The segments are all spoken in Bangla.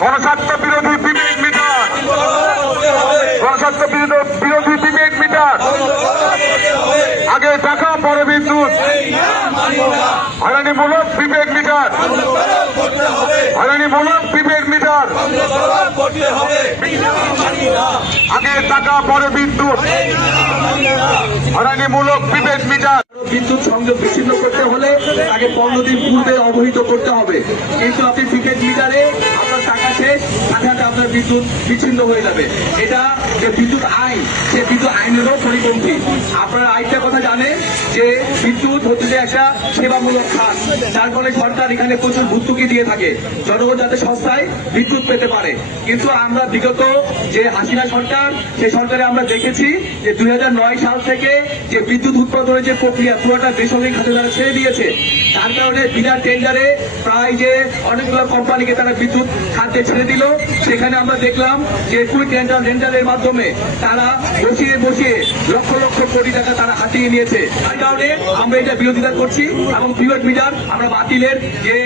গণস্বার্থ বিরোধী বিবেক মিটার। গণস্বার্থ বিরোধী বিবেক মিটার। আগে টাকা পরে বিদ্যুৎ। হয়রানিমূলক বিবেক মিটার। হয়রানিমূলক বিবেক মিটার। আগে টাকা পরে বিদ্যুৎ। হয়রানিমূলক বিবেক মিটার। বিদ্যুৎ সংযোগ বিচ্ছিন্ন করতে হলে তাকে পনেরো দিন পূর্বে অবহিত করতে হবে। কিন্তু আপনি প্রিপেড মিটারে আপনার টাকা শেষ, সাথে আপনার বিদ্যুৎ বিচ্ছিন্ন হয়ে যাবে। এটা যে বিদ্যুৎ আইন, সে বিদ্যুৎ আইনেরও পরিপন্থী। আপনারা আরেকটা কথা জানেন যে বিদ্যুৎ হচ্ছে যে একটা সেবামূলক খাত। যার ফলে সরকার এখানে প্রচুর ভর্তুকি দিয়ে থাকে। জনগণ যাতে সস্তায় বিদ্যুৎ পেতে পারে। কিন্তু আমরা বিগত যে হাসিনা সরকার সেই সরকারে আমরা দেখেছি যে দুই হাজার নয় সাল থেকে যে বিদ্যুৎ উৎপাদনের যে প্রক্রিয়া পুরোটা বেসরকারি খাতে তারা ছেড়ে দিয়েছে। তার কারণে বিনা টেন্ডারে প্রায় যে অনেকগুলো কোম্পানিকে তারা বিদ্যুৎ খাতে ছেড়ে দিল। সেখানে আমরা দেখলাম যে কুই টেন্ডার টেন্ডারের মাধ্যমে তারা বসিয়ে বসিয়ে লক্ষ লক্ষ কোটি টাকা তারা হাতিয়ে নিয়েছে। তার কারণে আমরা এটা বিরোধিতা করছি এবং প্রিভেট মিটার আমরা বাতিলের যে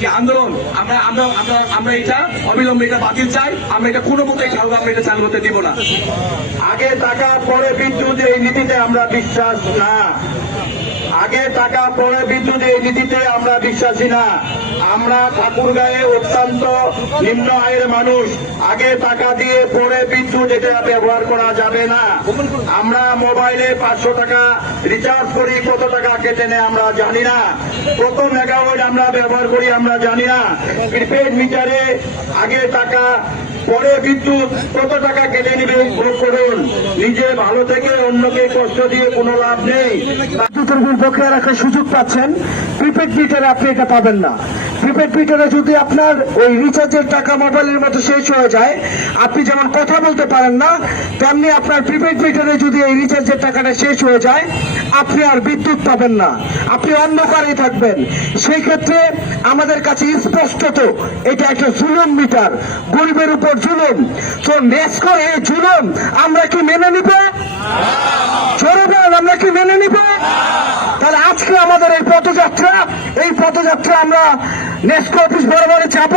যে আন্দোলন, আমরা আমরা আমরা আমরা এটা অবিলম্বে এটা বাতিল চাই। আমরা এটা কোনো মতেই চালু আমরা এটা চালু হতে দিব না। আগে টাকা পরে বিদ্যুৎ এই নীতিতে আমরা বিশ্বাস না। আগে টাকা পরে বিদ্যুৎ এই নীতিতে আমরা বিশ্বাসী না। আমরা ঠাকুরগাঁয়ে অত্যন্ত নিম্ন আয়ের মানুষ। আগে টাকা দিয়ে পরে বিদ্যুৎ এটা ব্যবহার করা যাবে না। আমরা মোবাইলে পাঁচশো টাকা রিচার্জ করি, কত টাকা কেটে নেয় আমরা জানি না। কত মেগাওয়াট আমরা ব্যবহার করি আমরা জানি না। প্রিপেড মিটারে আগে টাকা, পরে বিদ্যুৎ, কত টাকা কেটে নিবে করুন। নিজে ভালো থেকে অন্যকে কষ্ট দিয়ে কোনো লাভ নেই। বিল বকেয়া রাখার সুযোগ পাচ্ছেন প্রিপেড মিটারে আপনি এটা পাবেন না। প্রিপেড মিটারে যদি আপনার ওই রিচার্জের টাকা মোবাইলের মতো শেষ হয়ে যায়, আপনি যেমন কথা বলতে পারেন না, তেমনি আপনার প্রিপেড মিটারে যদি এই রিচার্জের টাকাটা শেষ হয়ে যায়, আপনি আর বিদ্যুৎ পাবেন না। আপনি অন্ধকারে থাকবেন। সেই ক্ষেত্রে আমাদের কাছে স্পষ্টত এটা একটা জুলুম মিটার। গরিবের উপর জুলুম। তো নেস্কর এই জুলুম আমরা কি মেনে নিব? আমরা কি মেনে নিব? তাহলে আজকে আমাদের এই পদযাত্রা এই পদযাত্রা আমরা নেস্কো অফিস বরাবরে যাব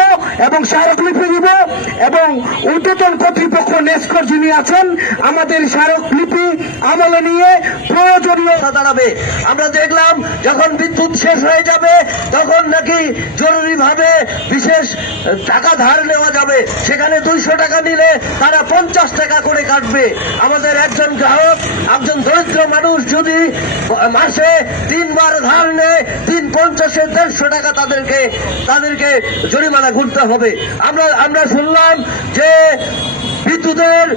এবং স্মারকলিপি দিব এবং ঊর্ধ্বতন কর্তৃপক্ষ নেস্কোর যিনি আছেন, আমাদের স্মারকলিপি আমলে নিয়ে প্রয়োজনীয় দাঁড়াবে। আমরা দেখলাম যখন বিদ্যুৎ শেষ হয়ে যাবে, তখন নাকি জরুরিভাবে বিশেষ টাকা ধার নেওয়া যাবে। সেখানে দুইশো টাকা নিলে তারা পঞ্চাশ টাকা করে কাটবে। আমাদের একজন গ্রাহক, একজন দরিদ্র মানুষ যদি মাসে তিনবার ধার নেয় তিন পঞ্চাশে দেড়শো টাকা তাদেরকে তাদেরকে জরিমানা ঘুরতে হবে। আমরা আমরা শুনলাম যে বিদ্যুতের